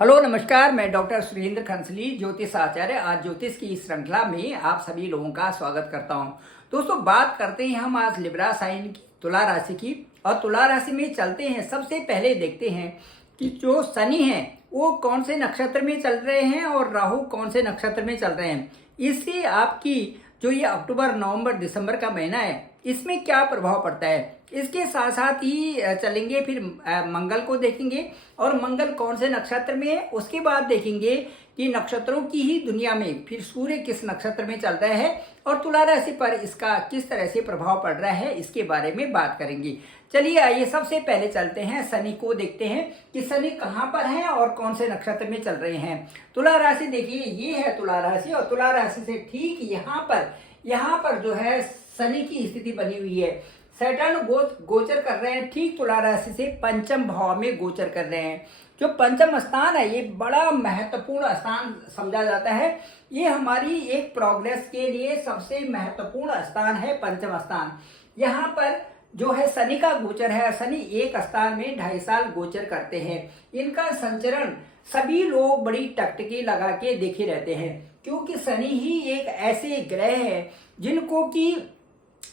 Hello नमस्कार, मैं doctor Surendra खंसली, ज्योतिष आचार्य। आज ज्योतिष की इस श्रृंखला में आप सभी लोगों का स्वागत करता हूं। दोस्तों, बात करते हैं हम आज लिब्रा साइन की, तुला राशि की। और तुला राशि में चलते हैं, सबसे पहले देखते हैं कि जो शनि है वो कौन से नक्षत्र में चल रहे हैं और राहु कौन से नक्षत्र में चल रहे हैं। इससे आपकी जो ये अक्टूबर नवंबर दिसंबर का महीना है इसमें क्या प्रभाव पड़ता है, इसके साथ साथ ही चलेंगे। फिर मंगल को देखेंगे और मंगल कौन से नक्षत्र में है। उसके बाद देखेंगे कि नक्षत्रों की ही दुनिया में फिर सूर्य किस नक्षत्र में चल रहा है और तुला राशि पर इसका किस तरह से प्रभाव पड़ रहा है, इसके बारे में बात करेंगे। चलिए आइए सबसे पहले चलते हैं, शनि को देखते हैं कि शनि कहाँ पर है और कौन से नक्षत्र में चल रहे हैं। तुला राशि देखिए, ये है तुला राशि और तुला राशि से ठीक यहाँ पर जो है शनि की स्थिति बनी हुई है। सैटर्न गोचर कर रहे हैं ठीक तुला राशि से पंचम भाव में गोचर कर रहे हैं। जो पंचम स्थान है ये बड़ा महत्वपूर्ण स्थान समझा जाता है। ये हमारी एक प्रोग्रेस के लिए सबसे महत्वपूर्ण स्थान है पंचम स्थान। यहाँ पर जो है शनि का गोचर है। शनि एक स्थान में 2.5 साल गोचर करते हैं। इनका संचरण सभी लोग बड़ी टकटकी लगा के देखे रहते हैं, क्योंकि शनि ही एक ऐसे ग्रह है जिनको कि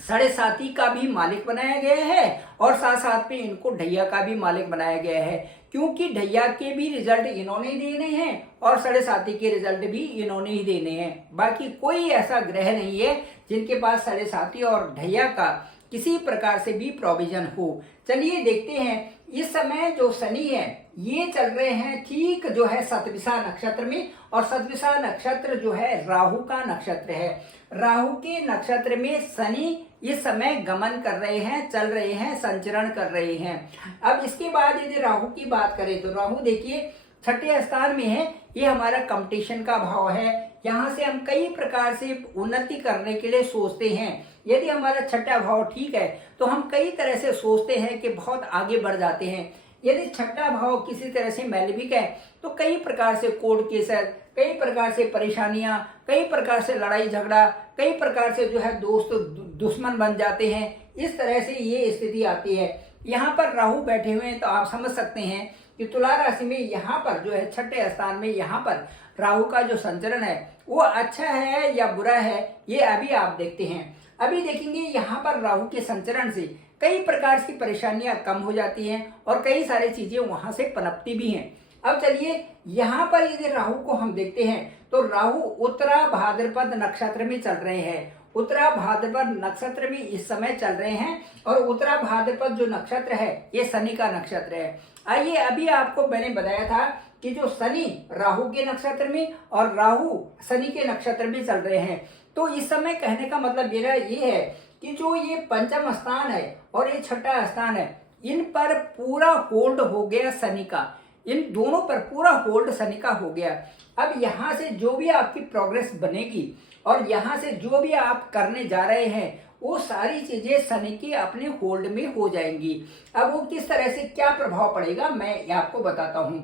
7.5 का भी मालिक बनाया गया है और साथ साथ में इनको ढैया का भी मालिक बनाया गया है, क्योंकि ढैया के भी रिजल्ट इन्होंने ही देने हैं और 7.5 के रिजल्ट भी इन्होंने ही देने हैं। बाकी कोई ऐसा ग्रह नहीं है जिनके पास 7.5 और ढैया का किसी प्रकार से भी प्रोविजन हो। चलिए देखते हैं, इस समय जो शनि है ये चल रहे हैं ठीक जो है शतभिषा नक्षत्र में, और शतभिषा नक्षत्र जो है राहु का नक्षत्र है। राहु के नक्षत्र में शनि इस समय गमन कर रहे हैं, चल रहे हैं, संचरण कर रहे हैं। अब इसके बाद यदि राहु की बात करें तो राहु देखिए 6ठे स्थान में है। ये हमारा कंपटीशन का भाव है। यहाँ से हम कई प्रकार से उन्नति करने के लिए सोचते हैं। यदि हमारा 6ठा भाव ठीक है तो हम कई तरह से सोचते हैं कि बहुत आगे बढ़ जाते हैं। यदि 6ठा भाव किसी तरह से मैलविक है तो कई प्रकार से कोर्ट केसेस, कई प्रकार से परेशानियां, कई प्रकार से लड़ाई झगड़ा, कई प्रकार से जो है दोस्त दुश्मन बन जाते हैं। इस तरह से ये स्थिति आती है। यहाँ पर राहु बैठे हुए हैं तो आप समझ सकते हैं कि तुला राशि में यहाँ पर जो है 6ठे स्थान में यहाँ पर राहु का जो संचरण है वो अच्छा है या बुरा है, ये अभी आप देखते हैं। अभी देखेंगे यहाँ पर राहु के संचरण से कई प्रकार की परेशानियां कम हो जाती हैं और कई सारी चीजें वहां से पनपती भी हैं। अब चलिए यहाँ पर यदि राहु को हम देखते हैं तो राहु उत्तरा भाद्रपद नक्षत्र में चल रहे हैं। उत्तरा भाद्रपद नक्षत्र में इस समय चल रहे हैं और उत्तरा भाद्रपद जो नक्षत्र है ये शनि का नक्षत्र है। आइए, अभी आपको मैंने बताया था कि जो शनि राहु के नक्षत्र में और राहु शनि के नक्षत्र में चल रहे हैं। तो इस समय कहने का मतलब मेरा ये है कि जो ये पंचम स्थान है और ये 6ठा स्थान है, इन पर पूरा होल्ड हो गया शनि का। इन दोनों पर पूरा होल्ड शनि का हो गया। अब यहाँ से जो भी आपकी प्रोग्रेस बनेगी और यहाँ से जो भी आप करने जा रहे हैं वो सारी चीजें शनि के अपने होल्ड में हो जाएंगी। अब वो किस तरह से क्या प्रभाव पड़ेगा मैं आपको बताता हूं।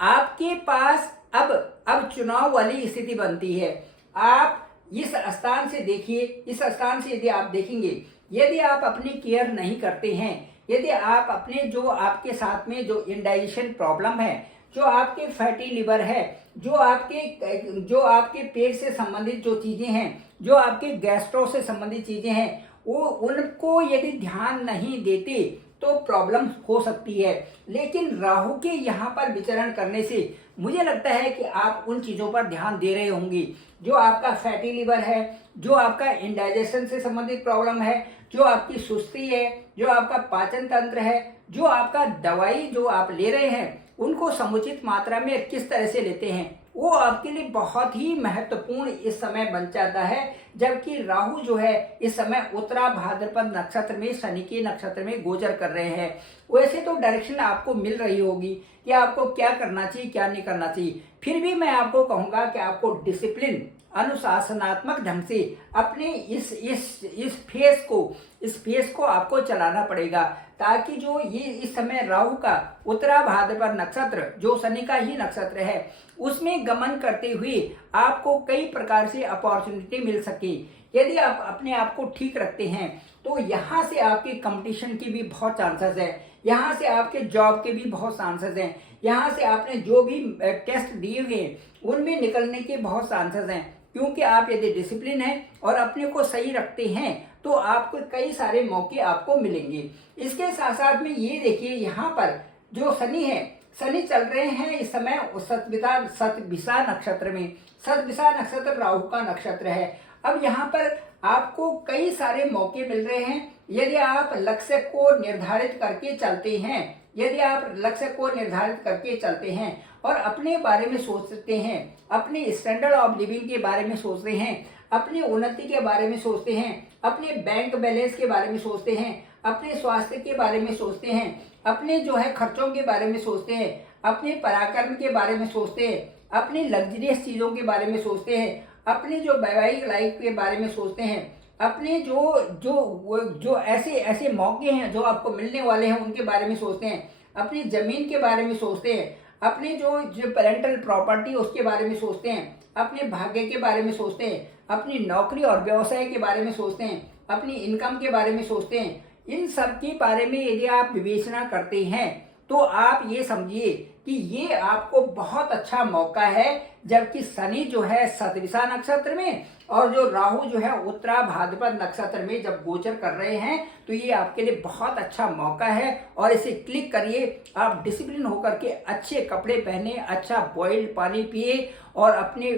आपके पास अब चुनाव वाली स्थिति बनती है। आप इस स्थान से देखिए, इस स्थान से यदि आप देखेंगे, यदि आप अपनी केयर नहीं करते हैं, यदि आप अपने जो आपके साथ में जो इंडाइजेशन प्रॉब्लम है, जो आपके फैटी लिवर है, जो आपके पेट से संबंधित जो चीजें हैं, जो आपके गैस्ट्रो से संबंधित चीजें हैं, वो उनको यदि ध्यान नहीं देते तो प्रॉब्लम हो सकती है। लेकिन राहु के यहाँ पर विचरण करने से मुझे लगता है कि आप उन चीजों पर ध्यान दे रहे होंगे। जो आपका फैटी लिवर है, जो आपका इंडाइजेशन से संबंधित प्रॉब्लम है, जो आपकी सुस्ती है, जो आपका पाचन तंत्र है, जो आपका दवाई जो आप ले रहे हैं उनको समुचित मात्रा में किस तरह से लेते हैं, वो आपके लिए बहुत ही महत्वपूर्ण इस समय बन जाता है। जबकि राहु जो है इस समय उत्तरा भाद्रपद नक्षत्र में शनि के नक्षत्र में गोचर कर रहे हैं। वैसे तो डायरेक्शन आपको मिल रही होगी कि आपको क्या करना चाहिए, क्या नहीं करना चाहिए। फिर भी मैं आपको कहूँगा कि आपको डिसिप्लिन, अनुशासनात्मक ढंग से अपने इस फेस को आपको चलाना पड़ेगा, ताकि जो ये इस समय राहु का उत्तरा भाद्रपद नक्षत्र जो शनि का ही नक्षत्र है उसमें गमन करते हुए आपको कई प्रकार से अपॉर्चुनिटी मिल सके। यदि आप अपने आप को ठीक रखते हैं तो यहाँ से आपके कंपटीशन की भी बहुत चांसेस है, यहाँ से आपके जॉब के भी बहुत चांसेस हैं, यहाँ से आपने जो भी टेस्ट दिए हुए हैं उनमें निकलने के बहुत चांसेस हैं, क्योंकि आप यदि डिसिप्लिन है और अपने को सही रखते हैं तो आपको कई सारे मौके आपको मिलेंगे। इसके साथ साथ में ये देखिए, यहाँ पर जो शनि है, शनि चल रहे हैं इस समय शतभिषा नक्षत्र में। शतभिषा नक्षत्र राहु का नक्षत्र है। अब यहाँ पर आपको कई सारे मौके मिल रहे हैं यदि आप लक्ष्य को निर्धारित करके चलते हैं, यदि आप लक्ष्य को निर्धारित करके चलते हैं और अपने बारे में सोचते हैं, अपने स्टैंडर्ड ऑफ लिविंग के बारे में सोचते हैं, अपनी उन्नति के बारे में सोचते हैं, अपने बैंक बैलेंस के बारे में सोचते हैं, अपने स्वास्थ्य के बारे में सोचते हैं, अपने जो है खर्चों के बारे में सोचते हैं, अपने पराक्रम के बारे में सोचते हैं, अपनी लग्जरियस चीज़ों के बारे में सोचते हैं, अपने जो वैवाहिक लाइफ के बारे में सोचते हैं, अपने जो ऐसे ऐसे मौके हैं जो आपको मिलने वाले हैं उनके बारे में सोचते हैं, अपनी जमीन के बारे में सोचते हैं, अपने जो पेरेंटल प्रॉपर्टी उसके बारे में सोचते हैं, अपने भाग्य के बारे में सोचते हैं, अपनी नौकरी और व्यवसाय के बारे में सोचते हैं, अपनी इनकम के बारे में सोचते हैं। इन सब के बारे में यदि आप विवेचना करते हैं तो आप ये समझिए कि ये आपको बहुत अच्छा मौका है, जबकि शनि जो है शतभिषा नक्षत्र में और जो राहु जो है उत्तरा भाद्रपद नक्षत्र में जब गोचर कर रहे हैं तो ये आपके लिए बहुत अच्छा मौका है। और इसे क्लिक करिए, आप डिसिप्लिन होकर के अच्छे कपड़े पहने, अच्छा बॉइल्ड पानी पिए और अपने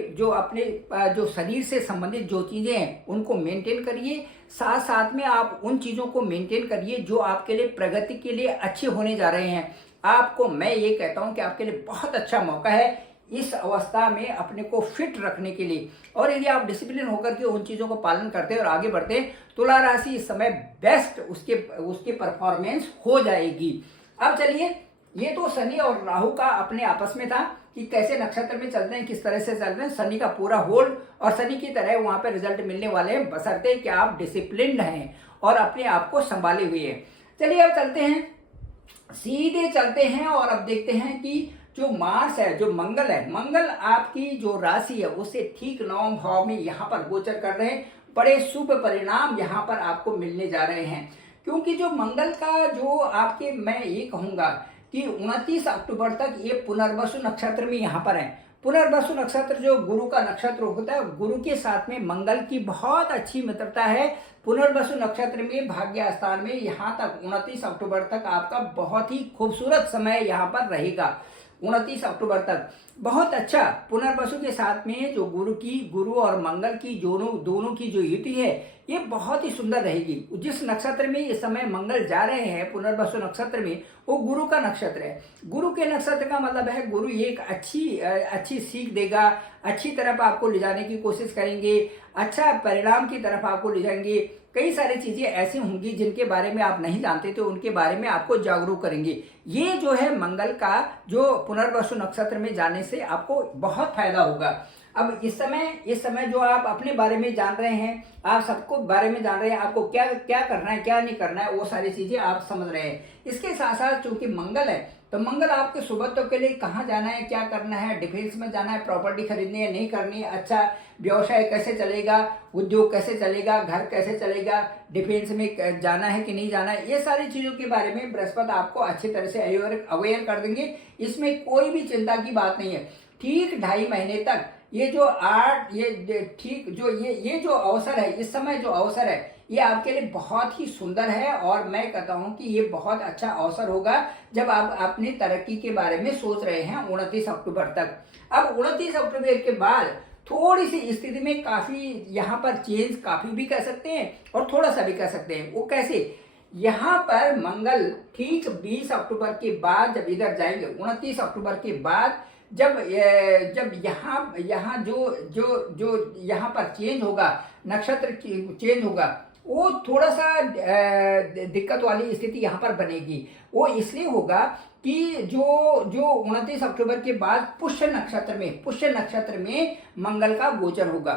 जो शरीर से संबंधित जो चीज़ें हैं उनको मेंटेन करिए। साथ साथ में आप उन चीज़ों को मेंटेन करिए जो आपके लिए प्रगति के लिए अच्छे होने जा रहे हैं। आपको मैं ये कहता हूँ कि आपके लिए बहुत अच्छा मौका है इस अवस्था में अपने को फिट रखने के लिए। और यदि आप डिसिप्लिन होकर के उन चीज़ों को पालन करते हैं और आगे बढ़ते हैं, तुला राशि इस समय बेस्ट उसके परफॉर्मेंस हो जाएगी। अब चलिए, ये तो शनि और राहु का अपने आपस में था कि कैसे नक्षत्र में चलते हैं, किस तरह से चलते हैं। शनि का पूरा होल्ड और शनि की तरह वहां पर रिजल्ट मिलने वाले हैं, बशर्ते कि आप डिसिप्लिन्ड हैं और अपने आप को संभाले हुए हैं। चलिए अब चलते हैं, सीधे चलते हैं और अब देखते हैं कि जो मार्स है, जो मंगल है, मंगल आपकी जो राशि है उससे ठीक 9 भाव में यहाँ पर गोचर कर रहे हैं। बड़े शुभ परिणाम यहाँ पर आपको मिलने जा रहे हैं, क्योंकि जो मंगल का जो आपके, मैं ये कहूँगा कि 29 अक्टूबर तक ये पुनर्वसु नक्षत्र में यहाँ पर है। पुनर्वसु नक्षत्र जो गुरु का नक्षत्र होता है, गुरु के साथ में मंगल की बहुत अच्छी मित्रता है। पुनर्वसु नक्षत्र में भाग्य स्थान में यहाँ तक 29 अक्टूबर तक आपका बहुत ही खूबसूरत समय यहाँ पर रहेगा। 29 अक्टूबर तक बहुत अच्छा पुनर्वसु के साथ में जो गुरु और मंगल की दोनों की जो युति है ये बहुत ही सुंदर रहेगी। जिस नक्षत्र में इस समय मंगल जा रहे हैं पुनर्वसु नक्षत्र में, वो गुरु का नक्षत्र है। गुरु के नक्षत्र का मतलब है गुरु एक अच्छी सीख देगा, अच्छी तरफ आपको ले जाने की कोशिश करेंगे, अच्छा परिणाम की तरफ आपको ले जाएंगे। कई सारी चीजें ऐसी होंगी जिनके बारे में आप नहीं जानते तो उनके बारे में आपको जागरूक करेंगे। ये जो है मंगल का जो पुनर्वसु नक्षत्र में जाने से आपको बहुत फायदा होगा। अब इस समय जो आप अपने बारे में जान रहे हैं, आप सबको बारे में जान रहे हैं, आपको क्या क्या करना है क्या नहीं करना है, वो सारी चीजें आप समझ रहे हैं। इसके साथ साथ चूंकि मंगल है तो मंगल आपके सुबत्व के लिए कहाँ जाना है, क्या करना है, डिफेंस में जाना है, प्रॉपर्टी खरीदनी है नहीं करनी है, अच्छा व्यवसाय कैसे चलेगा, उद्योग कैसे चलेगा, घर कैसे चलेगा, डिफेंस में जाना है कि नहीं जाना है, ये सारी चीज़ों के बारे में बृहस्पति आपको अच्छी तरह से अवेयर कर देंगे। इसमें कोई भी चिंता की बात नहीं है। ठीक 2.5 महीने तक ये जो अवसर है, इस समय जो अवसर है ये आपके लिए बहुत ही सुंदर है। और मैं कहता हूं कि ये बहुत अच्छा अवसर होगा जब आप अपनी तरक्की के बारे में सोच रहे हैं 29 अक्टूबर तक। अब 29 अक्टूबर के बाद थोड़ी सी स्थिति में काफी यहाँ पर चेंज, काफी भी कह सकते हैं और थोड़ा सा भी कह सकते हैं। वो कैसे? यहाँ पर मंगल ठीक 20 अक्टूबर के बाद जब इधर जाएंगे, 29 अक्टूबर के बाद जब यहाँ जो यहाँ पर चेंज होगा, नक्षत्र चेंज होगा, वो थोड़ा सा दिक्कत वाली स्थिति यहाँ पर बनेगी। वो इसलिए होगा कि जो 29 अक्टूबर के बाद पुष्य नक्षत्र में मंगल का गोचर होगा।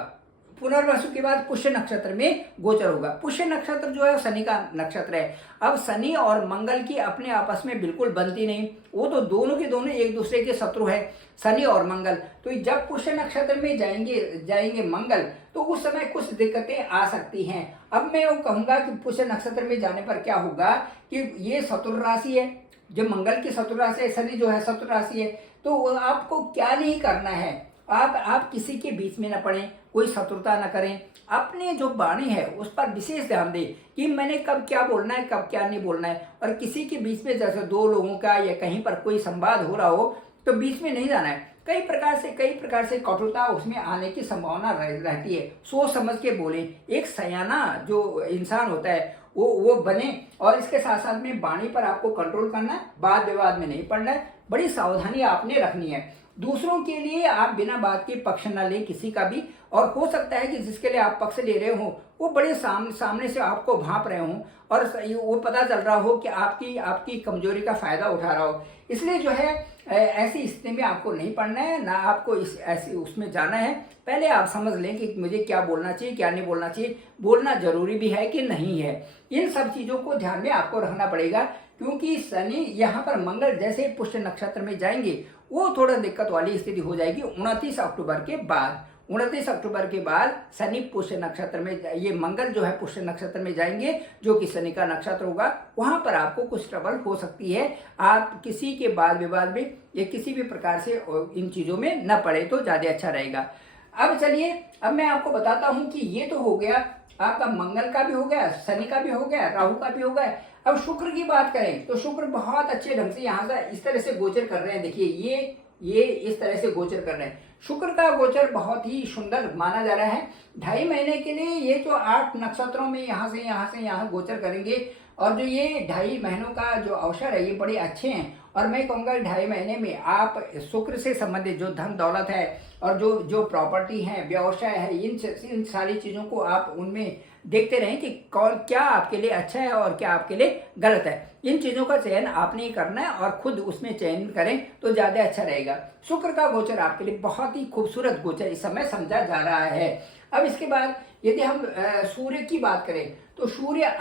पुनर्वसु के बाद पुष्य नक्षत्र में गोचर होगा। पुष्य नक्षत्र जो है शनि का नक्षत्र है। अब शनि और मंगल की अपने आपस में बिल्कुल बनती नहीं, वो तो दोनों के दोनों एक दूसरे के शत्रु है, शनि और मंगल। तो जब पुष्य नक्षत्र में जाएंगे मंगल, तो उस समय कुछ दिक्कतें आ सकती हैं। अब मैं वो कहूंगा कि पुष्य नक्षत्र में जाने पर क्या होगा कि ये शत्रु राशि है, जब मंगल की शत्रु राशि है, शनि जो है शत्रु राशि है, तो आपको क्या नहीं करना है, आप किसी के बीच में न पड़ें, कोई शत्रुता न करें, अपने जो वाणी है उस पर विशेष ध्यान दें कि मैंने कब क्या बोलना है, कब क्या नहीं बोलना है। और किसी के बीच में जैसे दो लोगों का या कहीं पर कोई संवाद हो रहा हो तो बीच में नहीं जाना है। कई प्रकार से कठोरता उसमें आने की संभावना रहती है। सोच समझ के बोले, एक सयाना जो इंसान होता है वो बने। और इसके साथ साथ में वाणी पर आपको कंट्रोल करना है, वाद विवाद में नहीं पड़ना है, बड़ी सावधानी आपने रखनी है। दूसरों के लिए आप बिना बात के पक्ष न लें किसी का भी। और हो सकता है कि जिसके लिए आप पक्ष ले रहे हो वो बड़े सामने से आपको भांप रहे हो और वो पता चल रहा हो कि आपकी कमजोरी का फायदा उठा रहा हो। इसलिए जो है ऐसी स्थिति में आपको नहीं पड़ना है, ना आपको ऐसी उसमें जाना है। पहले आप समझ लें कि मुझे क्या बोलना चाहिए, क्या नहीं बोलना चाहिए, बोलना जरूरी भी है कि नहीं है। इन सब चीजों को ध्यान में आपको रखना पड़ेगा, क्योंकि शनि यहाँ पर मंगल जैसे पुष्य नक्षत्र में जाएंगे वो थोड़ा दिक्कत वाली स्थिति हो जाएगी 29 अक्टूबर के बाद। 29 अक्टूबर के बाद शनि पुष्य नक्षत्र में, ये मंगल जो है पुष्य नक्षत्र में जाएंगे, जो कि शनि का नक्षत्र होगा। वहां पर आपको कुछ ट्रबल हो सकती है। आप किसी के वाद विवाद में या किसी भी प्रकार से इन चीजों में न पड़े तो ज्यादा अच्छा रहेगा। अब चलिए, अब मैं आपको बताता हूं कि ये तो हो गया आपका मंगल का भी हो गया, शनि का भी हो गया, राहु का भी हो गया। अब शुक्र की बात करें तो शुक्र बहुत अच्छे ढंग से यहाँ से इस तरह से गोचर कर रहे हैं। देखिए ये इस तरह से गोचर कर रहे हैं। शुक्र का गोचर बहुत ही सुंदर माना जा रहा है। 2.5 महीने के लिए ये जो 8 नक्षत्रों में यहाँ से यहाँ गोचर करेंगे। और जो ये 2.5 महीनों का जो अवसर है ये बड़े अच्छे हैं। और मैं कहूँगा 2.5 महीने में आप शुक्र से संबंधित जो धन दौलत है और जो प्रॉपर्टी है, व्यवसाय है, इन सारी चीज़ों को आप उनमें देखते रहें कि कौन क्या आपके लिए अच्छा है और क्या आपके लिए गलत है। इन चीज़ों का चयन आपने ही करना है और खुद उसमें चयन करें तो ज़्यादा अच्छा रहेगा। शुक्र का गोचर आपके लिए बहुत ही खूबसूरत गोचर इस समय समझा जा रहा है। अब इसके बाद यदि हम सूर्य की बात करें तो सूर्य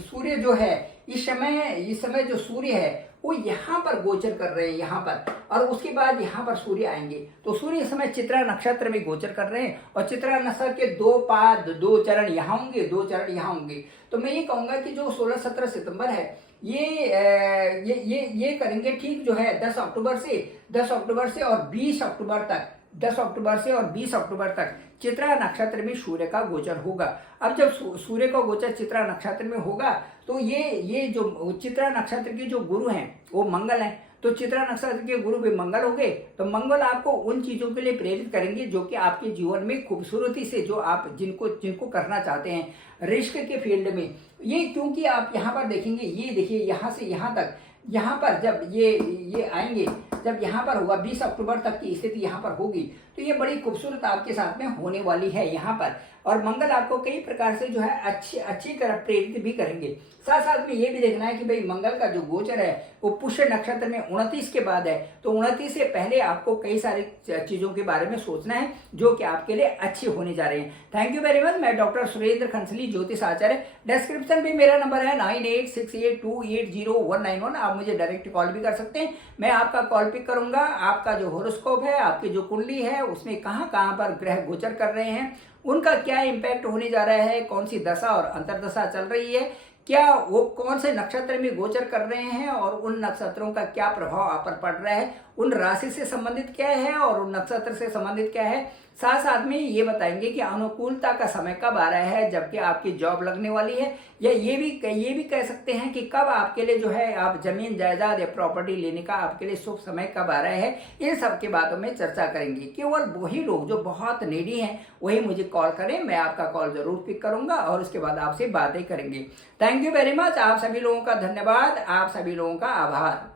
सूर्य जो है इस समय जो सूर्य है वो यहाँ पर गोचर कर रहे हैं यहाँ पर। और उसके बाद यहाँ पर सूर्य आएंगे। तो सूर्य इस समय चित्रा नक्षत्र में गोचर कर रहे हैं और चित्रा नक्षत्र के 2 पाद 2 चरण यहाँ होंगे, 2 चरण यहाँ होंगे। तो मैं ये कहूँगा कि जो 16-17 सितंबर है ये करेंगे ठीक जो है 10 अक्टूबर से और 20 अक्टूबर तक, 10 अक्टूबर से और 20 अक्टूबर तक चित्रा नक्षत्र में सूर्य का गोचर होगा। अब जब सूर्य का गोचर चित्रा नक्षत्र में होगा तो ये जो चित्रा नक्षत्र के जो गुरु हैं वो मंगल हैं। तो चित्रा नक्षत्र के गुरु भी मंगल हो गए। तो मंगल आपको उन चीजों के लिए प्रेरित करेंगे जो कि आपके जीवन में खूबसूरती से जो आप जिनको करना चाहते हैं रिस्क के फील्ड में। ये क्योंकि आप यहाँ पर देखेंगे, ये देखिए यहाँ से यहाँ तक, यहाँ पर जब ये आएंगे, जब यहाँ पर होगा 20 अक्टूबर तक की स्थिति यहाँ पर होगी तो ये बड़ी खूबसूरत आपके साथ में होने वाली है यहाँ पर। और मंगल आपको कई प्रकार से जो है अच्छी तरह प्रेरित भी करेंगे। साथ साथ में ये भी देखना है कि भाई मंगल का जो गोचर है वो पुष्य नक्षत्र में 29 के बाद है। तो 29 से पहले आपको कई सारी चीजों के बारे में सोचना है जो कि आपके लिए अच्छे होने जा रहे हैं। Thank you very much. मैं डॉक्टर सुरेंद्र खंसली, ज्योतिष आचार्य। डिस्क्रिप्शन में मेरा नंबर है 9868280191। आप मुझे डायरेक्ट कॉल भी कर सकते हैं, मैं आपका कॉल पिक करूंगा। आपका जो हॉरोस्कोप है, आपकी जो कुंडली है उसमें कहाँ पर ग्रह गोचर कर रहे हैं, उनका क्या इम्पैक्ट होने जा रहा है, कौन सी दशा और अंतरदशा चल रही है, क्या वो कौन से नक्षत्र में गोचर कर रहे हैं और उन नक्षत्रों का क्या प्रभाव आप पर पड़ रहा है, उन राशि से संबंधित क्या है और उन नक्षत्र से संबंधित क्या है। साथ साथ में ये बताएंगे कि अनुकूलता का समय कब आ रहा है जबकि आपकी जॉब लगने वाली है, या ये भी कह सकते हैं कि कब आपके लिए जो है आप जमीन जायदाद या प्रॉपर्टी लेने का आपके लिए शुभ समय कब आ रहा है। इन सब के बातों में चर्चा करेंगे। केवल वही लोग जो बहुत नीडी हैं वही मुझे कॉल करें, मैं आपका कॉल जरूर पिक करूंगा और उसके बाद आपसे बातें करेंगे। Thank you very much. आप सभी लोगों का धन्यवाद, आप सभी लोगों का आभार।